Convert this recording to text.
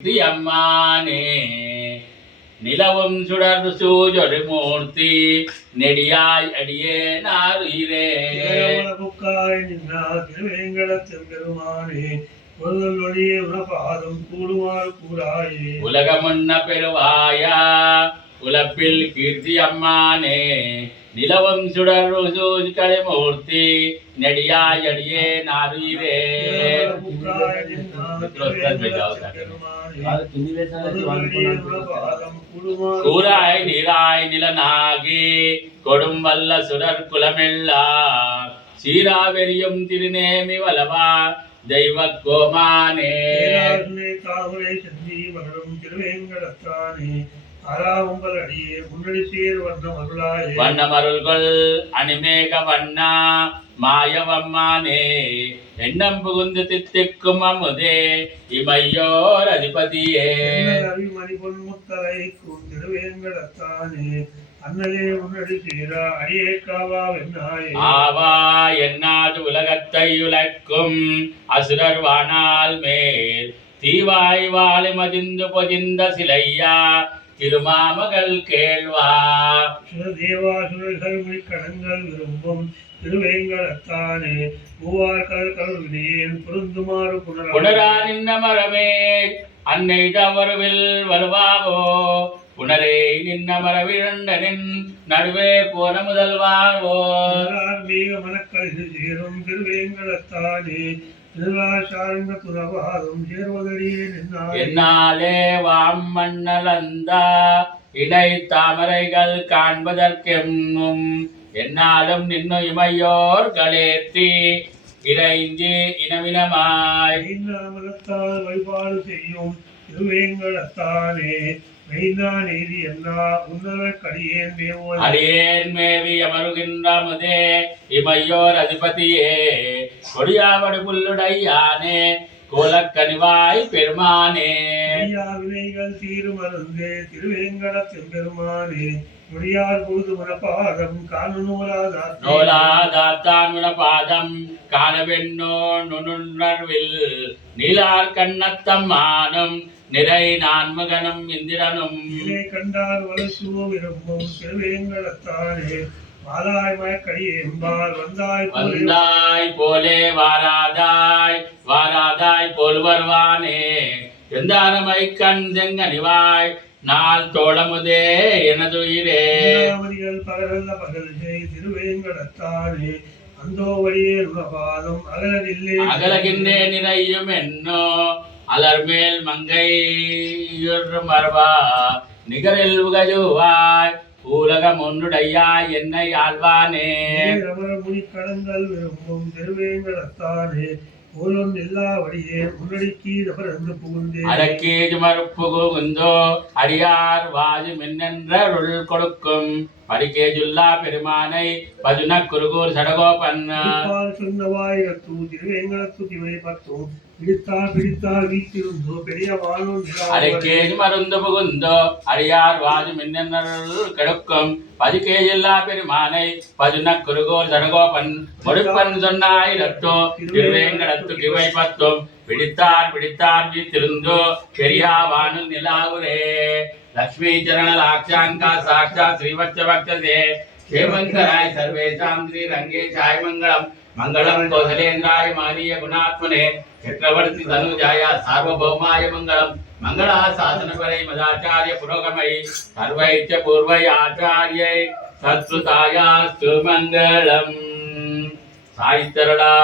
அம்மானே நிலவும் சுடர் சூஜொரு மூர்த்தி நெடியாய் அடியே நாருயிரே திருவேங்கடத்தெம்பெருமானே ஒளியே உலபாதம் கூடுமாறு கூறாயே உலகமுன்ன பெருவாயா உலப்பில் கீர்த்தி அம்மானே நிலவும் சுடர் சூஜ் மூர்த்தி நெடியாய் அடியே நாருயிரே கூராய் நீராய் நிலனாகி கொடும் வல்ல சுடர் குலமெல்லாம் சீராவெறியும் திருநேமி வலவா தெய்வ கோமானே தாமரை செந்தி மகளும் திருவேங்கடத்தானே அராவுங்கள் அடியே முன்னடி சீர் வண்ணமருள்கள் அணிமேக வண்ணா மாயவம்மானே எண்ணம் புகுந்து தித்திக்கும் அமுதே இமையோர் அதிபதியே மணி பொன்முத்தலை திருவேங்கடத்தானே அன்னையே முன்னடி சீரா அடியே காவா வெண்ணாயே ஆவா என்னாது உலகத்தை உலக்கும் அசுரர் வானால் மேல் தீவாய் வாழை மதிந்து பொதிந்த சிலையா திருமாமகள் கேள்வா தேவாசுரர்கள் கடங்கள் விரும்பும் திருவேங்கடத்தானே மூவார் கருவினேன் பொருந்துமாறு புனரா நின்ன மரமே அன்னை தவறுவில் வருவாவோ புனரே நின்ன மரவிழண்டனின் நடுவே போன முதல்வாவோ மிக மனக்கள் சேரும் திருவேங்கடத்தானே என்னாலே வாம்மண்ணலந்தா இணை தாமரைகள் காண்பதற்கென்னும் என்னாலும் நின்னு இமையோர் களேத்தி இறைஞ்சி இனவினமாய் வழிபாடு செய்யும் திருவேங்கடத்தானே அடியேன் மேவி அமருகின்ற முதே இமையோர் அதிபதியே கொடியாவடு புல்லுடையானே கோலக்கனிவாய் பெருமானே வினைகள் தீருமருந்தே திருவேங்கடத்தெம்பெருமானே முடியார் பொழுது மனப்பாதம் நூலாதாத்தான் மனப்பாதம் காணவென்னோ நுண்ணுணர்வில் நீலார் கண்ணத்தம்மானும் நிறை நான்மகனும் இந்திரனும் கண்டார் வலசுவோ விரும்பும் திருவேங்கடத்தானே வந்தாய் போலே வாராதாய் போல் வருவானே எந்தானமை கண் செங்கனிவாய் நாள் தோழமுதே எனதுயிரே பகரல்ல பகல் திருவேங்கடத்தானே அந்தோ வழியே பாதம் அகலகின்றே நிறையும் என்னோ அலர்மேல் மங்கை மரபா நிகரில் உகஜுவாய் உலகம் ஒன்றுடையாய் என்னை ஆழ்வானே முனி கடங்கள் விரும்பும் திருவேங்கடத்தானே போலும் எல்லா வழியே முன்னடிக்கு நபரந்து புகுந்தே அடக்கேஜு மறுப்புகுந்தோ அடியார் வாஜு மின்னென்றருள் கொடுக்கும் படிக்கேஜுல்லா பெருமானை பஜுன குருகூர் சடகோபன் சொன்னவாய் திருவேங்கடத்து திவை பத்தும் பிடித்தால் வீட்டிருந்தோ பெரிய அடக்கேஜு மருந்து புகுந்தோ அடியார் வாஜு மின்னென்றருள் கெடுக்கும் பதிக்கேஜில்லா பெருமானை பஜுன குருகூர் சடகோபன் முடிப்பன் சொன்னாயிரத்தோ திருவேங்கடத்து கிவை பத்தும் பிடித்தார் வீட்டிருந்தோ பெரியாவானு நிலாவுரே लक्ष्मी चरण लाक्षांका साक्षात् श्रीवत्स भक्तसे क्षेमंकराय सर्वेषां श्री रंगे चाय मंगलम मंगलम कौशलेन्द्राय मानीय गुणात्मने चक्रवर्ती तनुजाय सार्वभौमाय मंगलम मंगला शासन परे मदाचार्य पुरोगमय सर्वैश्च पूर्वय आचार्य सत्कृतायास्तु मंगलम साहित्यरला